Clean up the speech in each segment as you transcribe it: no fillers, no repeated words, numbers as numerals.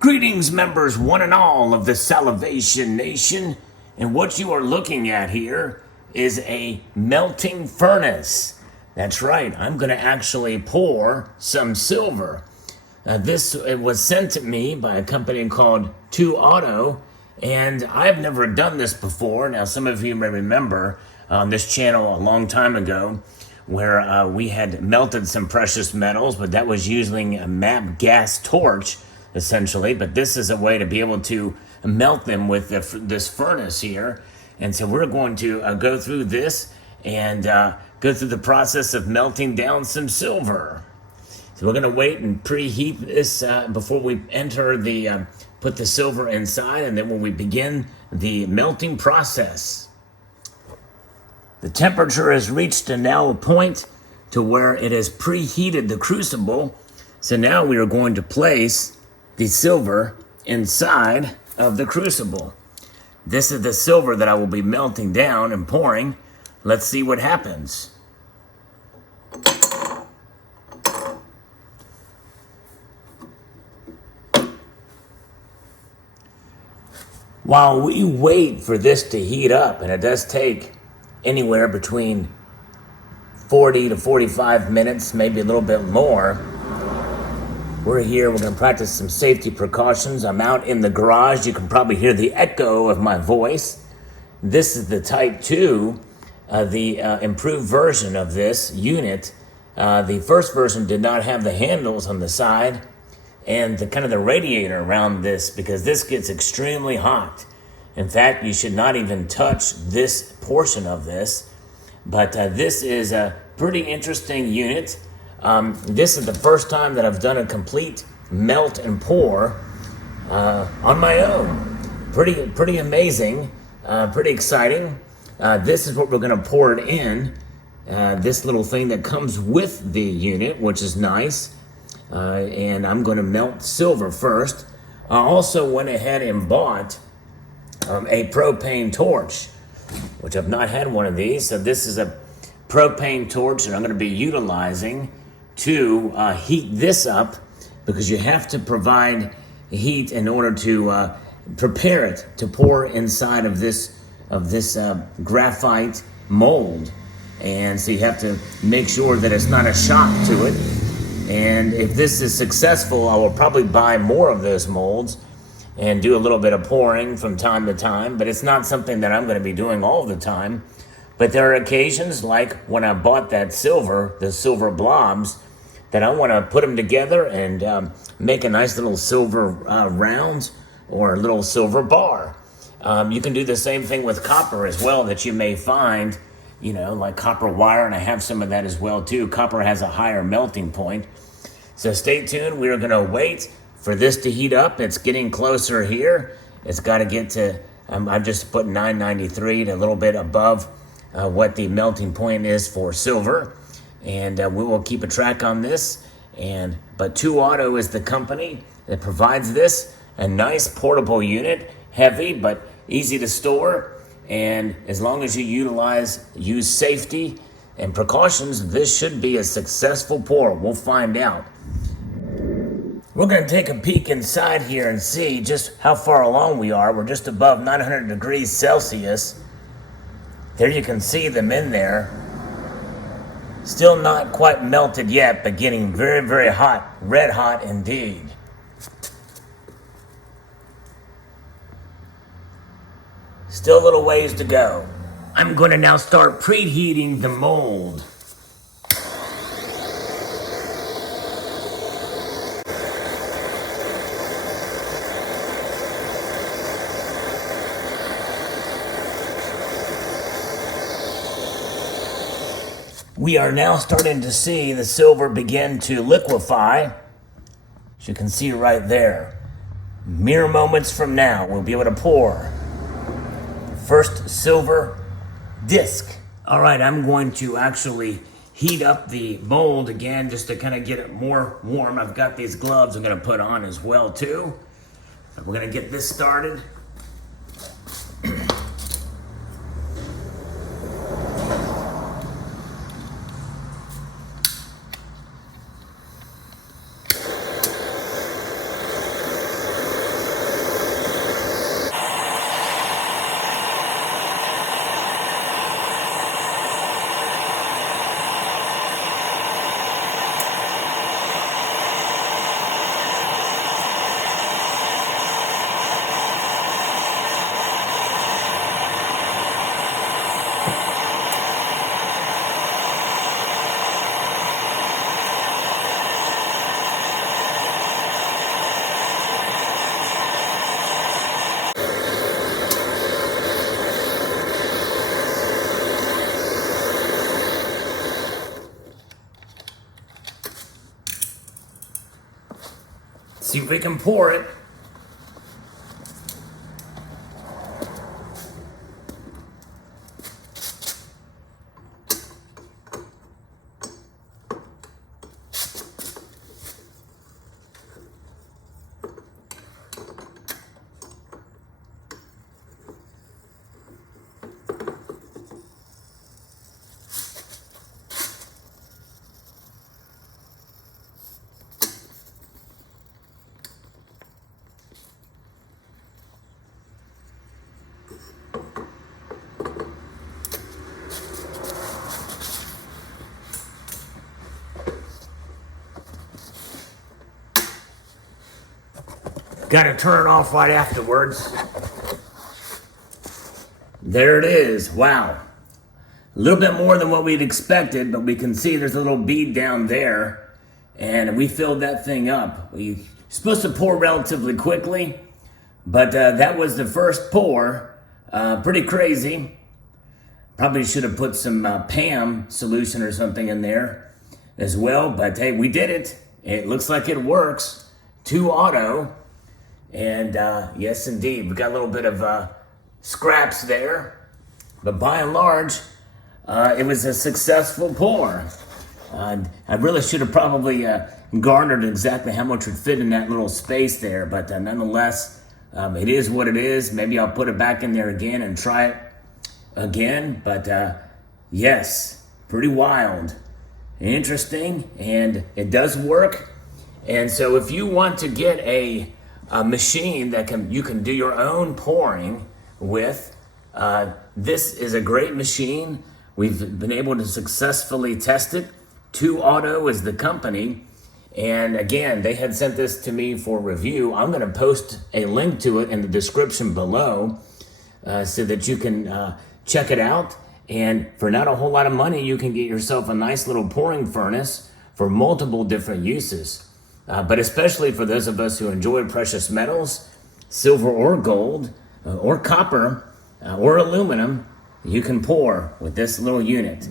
Greetings, members one and all of the Salivation Nation, and what you are looking at here is a melting furnace. That's right, I'm going to actually pour some silver. This was sent to me by a company called 2 Auto, and I've never done this before. Now, some of you may remember on this channel a long time ago where we had melted some precious metals, but that was using a MAP gas torch, essentially. But this is a way to be able to melt them with this furnace here. And so we're going to go through this and go through the process of melting down some silver. So we're going to wait and preheat this before we enter the put the silver inside, and then when we begin the melting process. The temperature has reached now a point to where it has preheated the crucible. So now we are going to place the silver inside of the crucible. This is the silver that I will be melting down and pouring. Let's see what happens. While we wait for this to heat up, and it does take anywhere between 40 to 45 minutes, maybe a little bit more, we're here, we're going to practice some safety precautions. I'm out in the garage. You can probably hear the echo of my voice. This is the Type 2, the improved version of this unit. The first version did not have the handles on the side and the radiator around this, because this gets extremely hot. In fact, you should not even touch this portion of this. But this is a pretty interesting unit. This is the first time that I've done a complete melt and pour on my own. Pretty amazing, pretty exciting. This is what we're going to pour it in. This little thing that comes with the unit, which is nice. And I'm going to melt silver first. I also went ahead and bought a propane torch, which I've not had one of these. So this is a propane torch that I'm going to be utilizing to heat this up, because you have to provide heat in order to prepare it to pour inside of this graphite mold. And so you have to make sure that it's not a shock to it. And if this is successful, I will probably buy more of those molds and do a little bit of pouring from time to time, but it's not something that I'm going to be doing all the time. But there are occasions, like when I bought that silver, the silver blobs, that I want to put them together and make a nice little silver round or a little silver bar. You can do the same thing with copper as well, that you may find, like copper wire, and I have some of that as well too. Copper has a higher melting point. So stay tuned. We're going to wait for this to heat up. It's getting closer here. It's got to get to, I've just put 993 to a little bit above what the melting point is for silver. And we will keep a track on this. But 2 Auto is the company that provides this. A nice portable unit, heavy but easy to store. And as long as you use safety and precautions, this should be a successful pour. We'll find out. We're going to take a peek inside here and see just how far along we are. We're just above 900 degrees Celsius. There you can see them in there. Still not quite melted yet, but getting very, very hot. Red hot indeed. Still a little ways to go. I'm going to now start preheating the mold. We are now starting to see the silver begin to liquefy. As you can see right there. Mere moments from now, we'll be able to pour the first silver disc. All right, I'm going to actually heat up the mold again just to kind of get it more warm. I've got these gloves I'm going to put on as well too. So we're going to get this started. see if we can pour it. Got to turn it off right afterwards. There it is. Wow. A little bit more than what we'd expected, but we can see there's a little bead down there, and we filled that thing up. We're supposed to pour relatively quickly, but that was the first pour. Pretty crazy. Probably should have put some PAM solution or something in there as well, but hey, we did it. It looks like it works. 2 auto. And yes, indeed, we got a little bit of scraps there, but by and large, it was a successful pour. I really should have probably garnered exactly how much would fit in that little space there, but nonetheless, it is what it is. Maybe I'll put it back in there again and try it again, but yes, pretty wild, interesting, and it does work. And so if you want to get a machine that you can do your own pouring with, this is a great machine. We've been able to successfully test it. 2 Auto is the company, and again, they had sent this to me for review. I'm going to post a link to it in the description below so that you can check it out. And for not a whole lot of money, you can get yourself a nice little pouring furnace for multiple different uses. But especially for those of us who enjoy precious metals, silver or gold, or copper, or aluminum, you can pour with this little unit.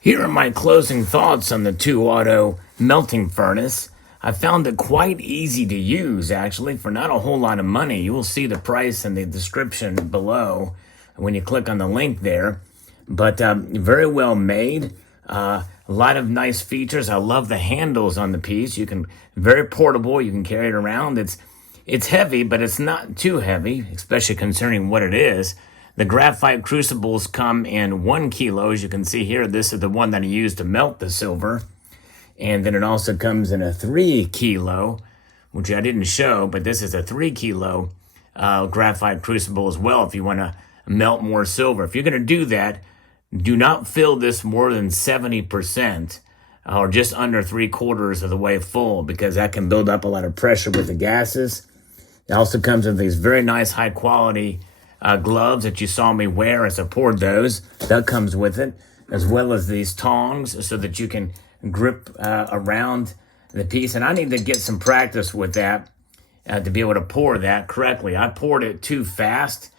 Here are my closing thoughts on the 2 Auto melting furnace. I found it quite easy to use, actually, for not a whole lot of money. You will see the price in the description below when you click on the link there. But very well made. A lot of nice features. I love the handles on the piece. Very portable. You can carry it around. It's heavy, but it's not too heavy, especially concerning what it is. The graphite crucibles come in 1 kilo. As you can see here, this is the one that I used to melt the silver. And then it also comes in a 3 kilo, which I didn't show, but this is a 3 kilo graphite crucible as well if you want to melt more silver. If you're going to do that, do not fill this more than 70% or just under 3/4 of the way full, because that can build up a lot of pressure with the gases. It also comes with these very nice high quality gloves that you saw me wear as I poured those. That comes with it, as well as these tongs so that you can grip around the piece. And I need to get some practice with that to be able to pour that correctly. I poured it too fast,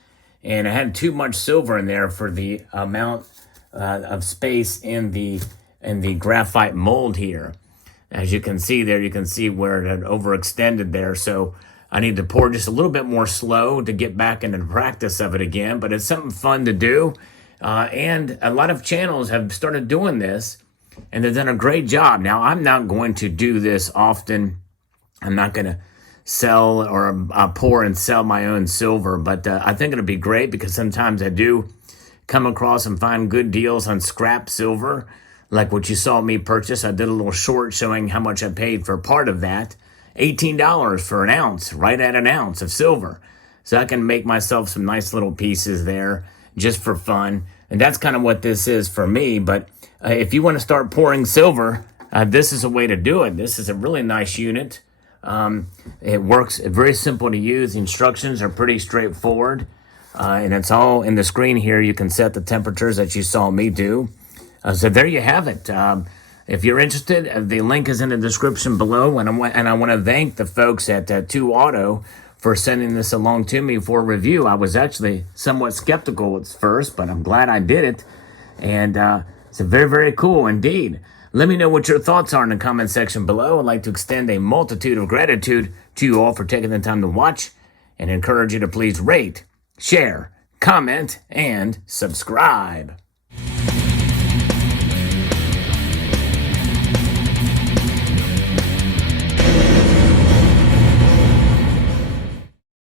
and I had too much silver in there for the amount of space in the graphite mold here. As you can see there, you can see where it had overextended there. So I need to pour just a little bit more slow to get back into the practice of it again. But it's something fun to do. And a lot of channels have started doing this, and they've done a great job. Now, I'm not going to do this often. I'm not going to sell or pour and sell my own silver, but I think it'll be great because sometimes I do come across and find good deals on scrap silver, like what you saw me purchase. I did a little short showing how much I paid for part of that. $18 for an ounce, right at an ounce of silver. So I can make myself some nice little pieces there just for fun. And that's kind of what this is for me. But if you want to start pouring silver, this is a way to do it. This is a really nice unit. It works, very simple to use. The instructions are pretty straightforward. And it's all in the screen here. You can set the temperatures that you saw me do. So there you have it. If you're interested, the link is in the description below. And I want to thank the folks at 2 Auto for sending this along to me for review. I was actually somewhat skeptical at first, but I'm glad I did it. And it's very, very cool indeed. Let me know what your thoughts are in the comment section below. I'd like to extend a multitude of gratitude to you all for taking the time to watch and encourage you to please rate, share, comment, and subscribe.